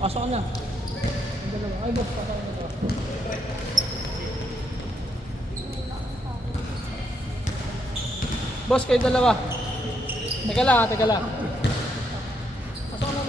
Pasok na. Ang dalawa. Ay, boss, pasok na to. Boss, kayo dalawa. Teka lang, teka lang. Pasok na.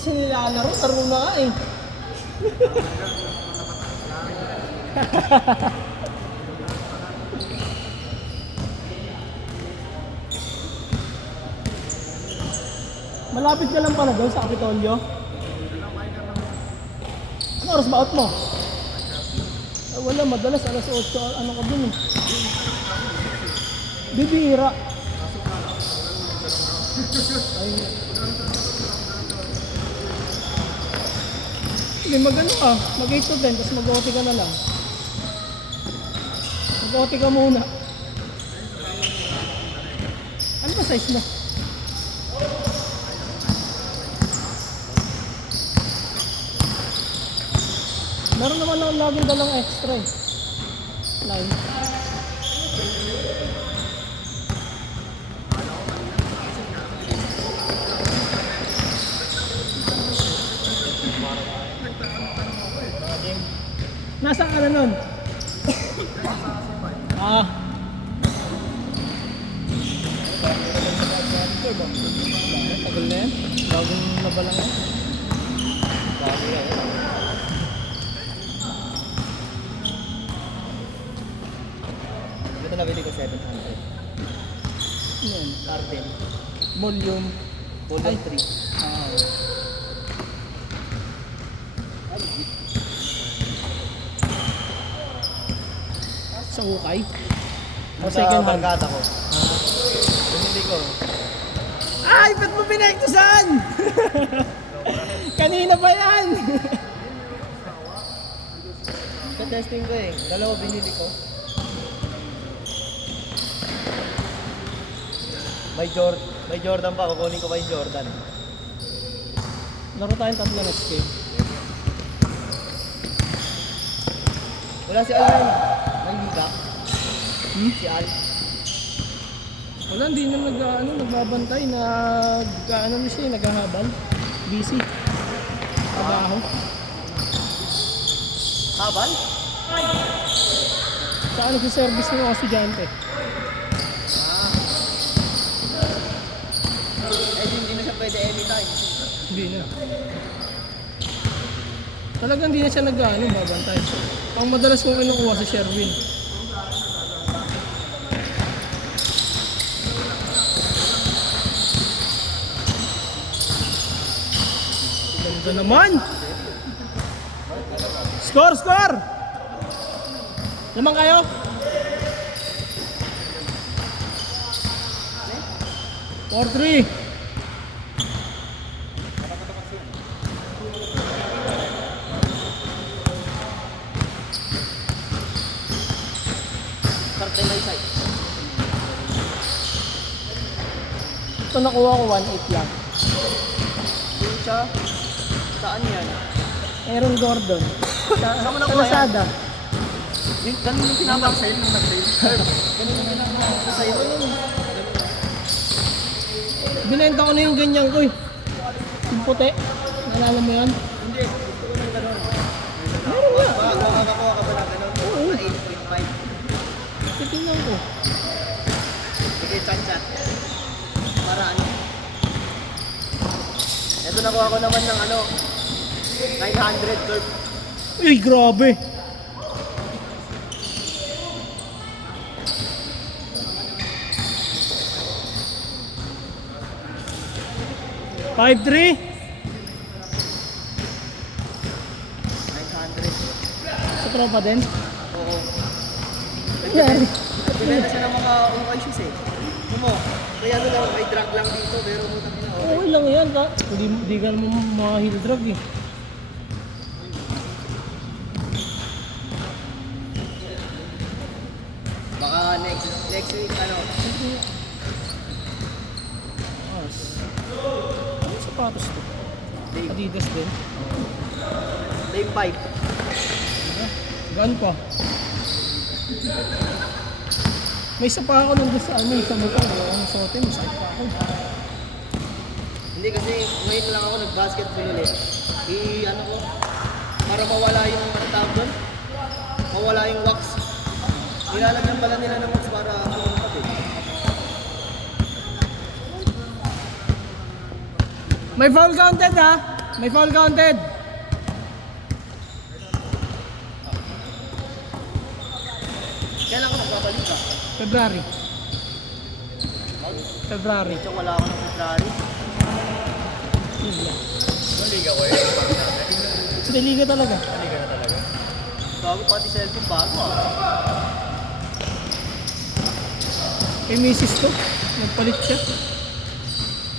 Kasi nilalaro, laro na nga eh. Malapit ka lang pala doon sa Capitolio. Ano oras ba out mo? Wala, madalas alas 8, ano ka dun eh. Bibira. Ay. Sige, mag-ano ka, mag-8 to 10, tapos mag-OT ka na lang. Mag-OT ka muna. Ano ba size mo? Meron naman ako laging dalang extra eh. Line. Nasaan ka na nun? Tagal na yan. Bagong nabalang yan. Bago yan. Ito nabili ko 700. Yan. Carbon. Volume 3. Sa ukay? O second hand? Barkada ko. Bumili ko. Ay! Ba't mo pinagtusan? Kanina pa yan! Sa testing ko eh. Dalawa binili ko. May Jordan pa. Kukunin ko pa yung Jordan. Laro tayong tatlo next game. Wala si Alan. May liga. Si Al. Wala, hindi na nagbabantay. Na siya, naghahabal. Busy. Trabaho. Habal? Saan nag-service ng mga estudyante? Hindi na siya pwede anytime. Hindi na. Talagang hindi na siya babantay. Ang madalas kong kinukuha si Sherwin. Ganda naman! Score! Score! Naman kayo? 4-3. Ito nakuha ko 1.8 lang. Yung siya, saan yan? Aaron Gordon. Saan mo Sa nakuha yan? Lazada. Yung ganun yung pinapang sa'yo nung nag-sale. Ganun yung pinapang sa'yo. Binenta ko na yung ganyan ko eh. Yung puti. Naalala mo yan? Hindi, gusto ko ng ganun. Meron nga. Baka makakakuha ka ba ng ganun? Oo. Na 8.5. Titingnan ko. Sige, chat-chat. Para ano? Ito nakuha ko naman ng ano, 900 curve. Uy, grabe. Five three. 900. Sa tropa din. Oo. Yari. Pinenta siya ng mga ukay shoes eh. Ano mo? Kaya ano lang, may drag lang dito, pero mutang ina. Okay lang yan ka. Hindi ka naman mga heel drag eh. Baka next week, ano, Ano sapatos to? Dave, Adidas din. Dave 5. Gaan pa. May isa pa ako nandun sa ano, sa motor. Ang sote, masakit pa ako. Hindi kasi ngayon lang ako nag-basketball ulit. Ano ko, para mawala yung ano tawag doon, mawala yung wax. Nilalagyan pala nila ng wax para kumuntat eh. May foul counted ha? May foul counted. Kailan ka magbabalik ka? February. February. Medyo wala ako ng Ferrari. Yun lang. Maliga ko eh. Deliga talaga. Maliga na talaga. Bago pati cellphone, bago ah. Kay misis ko, nagpalit siya.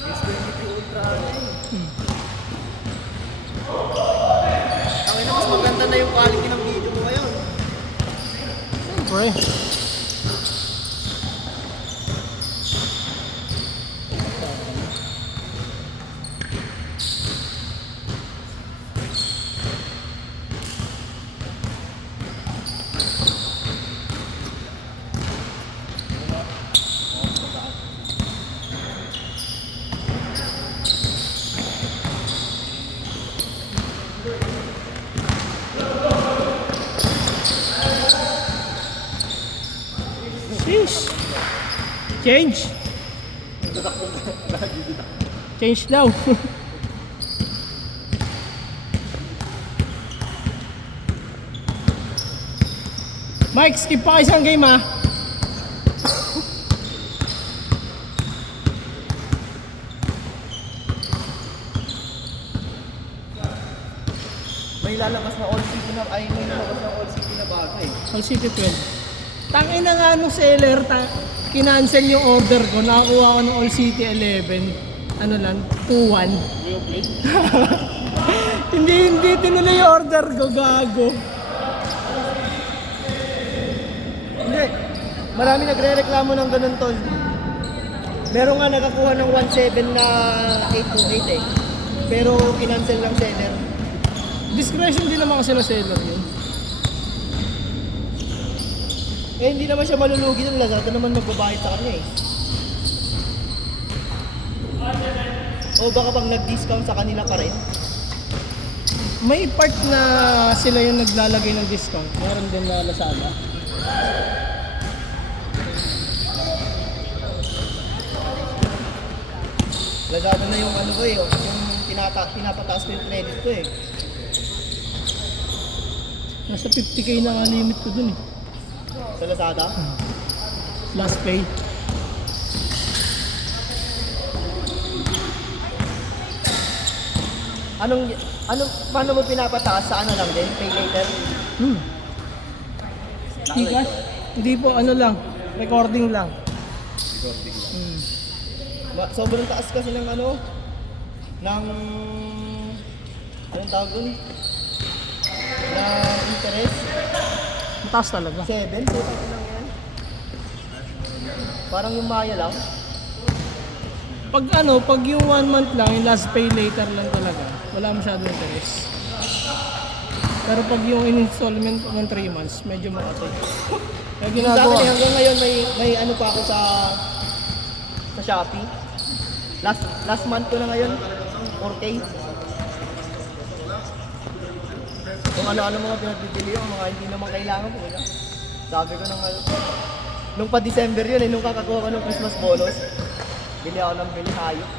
S23 Ultra ano eh. Ang ina, mas maganda na yung quality ng video mo ngayon. Siyempre. Sheesh. Change. Change daw. Mike, skip pa kayo isang game ha. May lalabas na all city na, ay may lalabas na all city na bagay. All City 12. Tangin na nga nung seller, kinancel yung order ko. Nakakuha ko ng All City 11. Ano lang, 2-1. hindi tinuloy yung order ko, gago. Hindi. Marami nagre-reklamo ng ganun tol. Meron nga nakakuha ng 1.7 na 828 eh. Pero kinancel ng seller. Discretion din naman kasi na seller yun. Eh hindi naman siya malulugi ng Lazada naman magbabayad sa kanya eh. O baka pag nag-discount sa kanila pa rin. May part na sila yung naglalagay ng discount. Meron din na Lazada. Lazada na yung ano ko eh, yung pinapataas ko yung credit ko eh. Nasa 50k na nga limit ko dun eh. Sa Lazada. Last pay. Paano mo pinapataas sa ano lang din? Pay later? Gcash? Hindi po, ano lang. Recording lang. Sobrang taas kasi ng ano, ng, anong tawag dun? Na interest. Mataas talaga. 7, putang ina lang yan. Parang yung Maya lang. Pag yung 1 month lang, yung last pay later lang talaga, wala masyadong interest. Pero pag yung in-installment ng 3 months, medyo makatay. Kaya Sa ginagawa. akin, hanggang ngayon may ano pa ako sa Shopee. Last month ko na ngayon, 4K. Kung ano-ano mga pinagbibili yung mga hindi naman kailangan po. Wala. Sabi ko nung nung pa December yun nung kakakuha ko ng Christmas bonus. Bili ako ng bili hayop.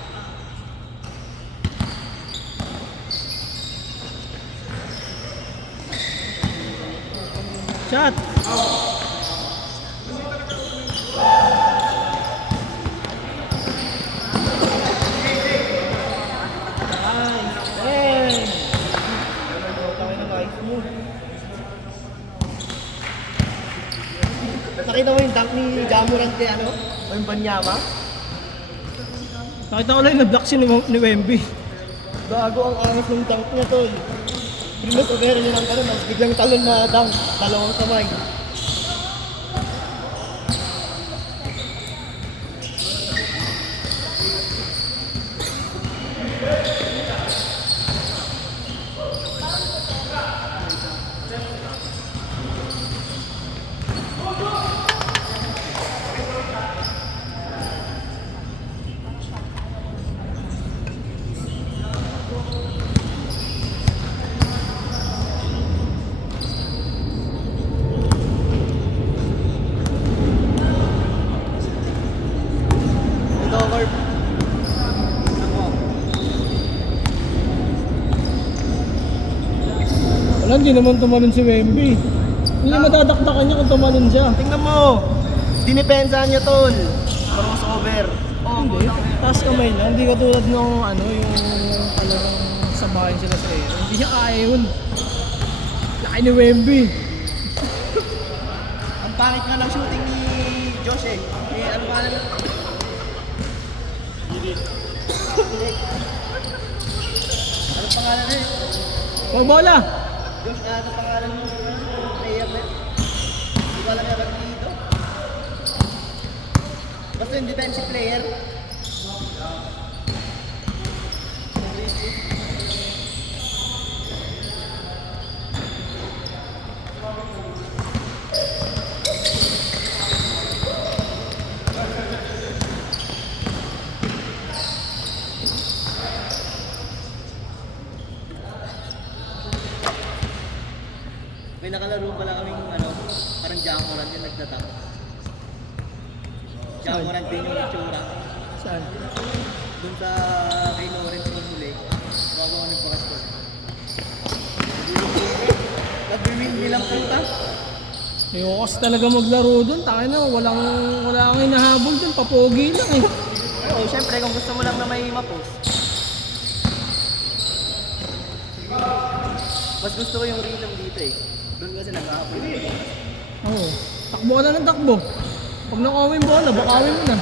Shot! Hey! Kami ng ice mo. Nakita mo yung dunk ni Jamorant kay ano? O yung Banyama? Nakita ko lang yung na-block si ni Wemby. Gago ang angas ng dunk niya tol. Primus Overa niya ng talon, tapos biglang talon na dunk. Dalawang kamay. Ito, Corp. Ako. Wala, hindi naman tumalon si Wemby. Hindi madadakdakan niya kung tumalon siya. Tingnan mo. Dinipensahan niya tol. Crossover. Oh, Hindi. Taas kamay na. Hindi katulad nung yung talagang sabahin sila sa air. Hindi niya kaya yun. Laki ni Wemby. ang pangit nga ng shooting ni Josh eh. Ano pa na? Ano pangalan na eh? Pag bola! Josh, ano pangalan mo? Player na? Hindi ko alam yung dito. Basta yung defensive player. May nakalaro pala kaming parang Jamorant yung nagtatap. Jamorant din yung itsura. Saan? Doon sa kay Lawrence ng huli. Gagawa ng pasto. Nag-win nilang punta. Ayoko kasi talaga maglaro dun. Taka na, wala kang hinahabol dun. Papogi lang eh. Oo, syempre kung gusto mo lang na may ma-post. Mas gusto ko yung rhythm dito eh. Doon kasi nag-aapol. Oo. Takbo ka na ng takbo. Pag nakuha yung bola, bakawin mo na.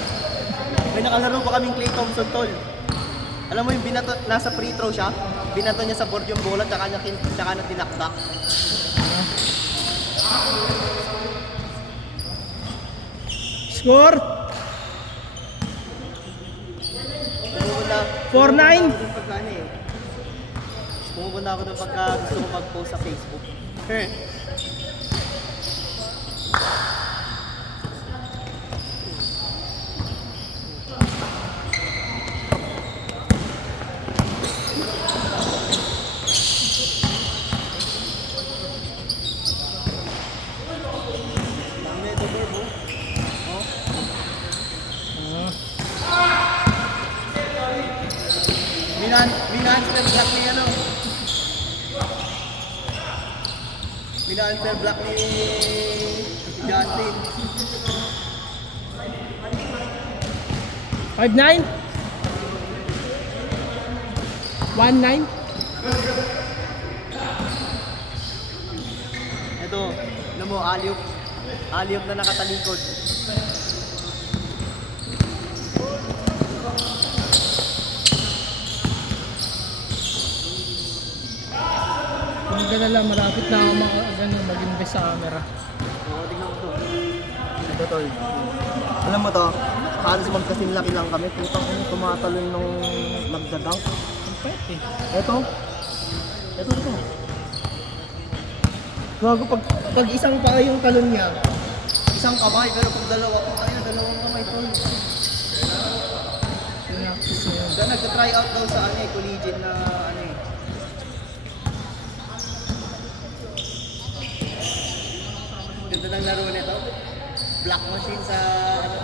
May nakalaro pa kaming Klay Thompson tol. Alam mo yung binato, nasa free throw siya, binato niya sa board yung bola, tsaka na tinakdak. Score? Pumupunta 4-9? Pumupunta ako doon pagka gusto ko mag-post sa Facebook. Minanswer block ni Minanswer block ni Justin. 5-9? 1-9? Ito, alam mo, Aliop na nakatalikod. Kung gano'n lang, malapit na ako mag-invest sa camera. Oo, tingnan mo to. Ito tol. Alam mo to, halos magkasinlaki lang kami. Putang ina, tumatalon nung nagdadunk. Ang pwet eh. Ito. Ito. Gago, pag isang pa yung talon niya, isang kamay, pero pag dalawa, dalawang kamay to. Sinapis na yun. Nagta-try out daw sa collegiate na ano eh. Ganda ng laro nito. Black machine sa ano.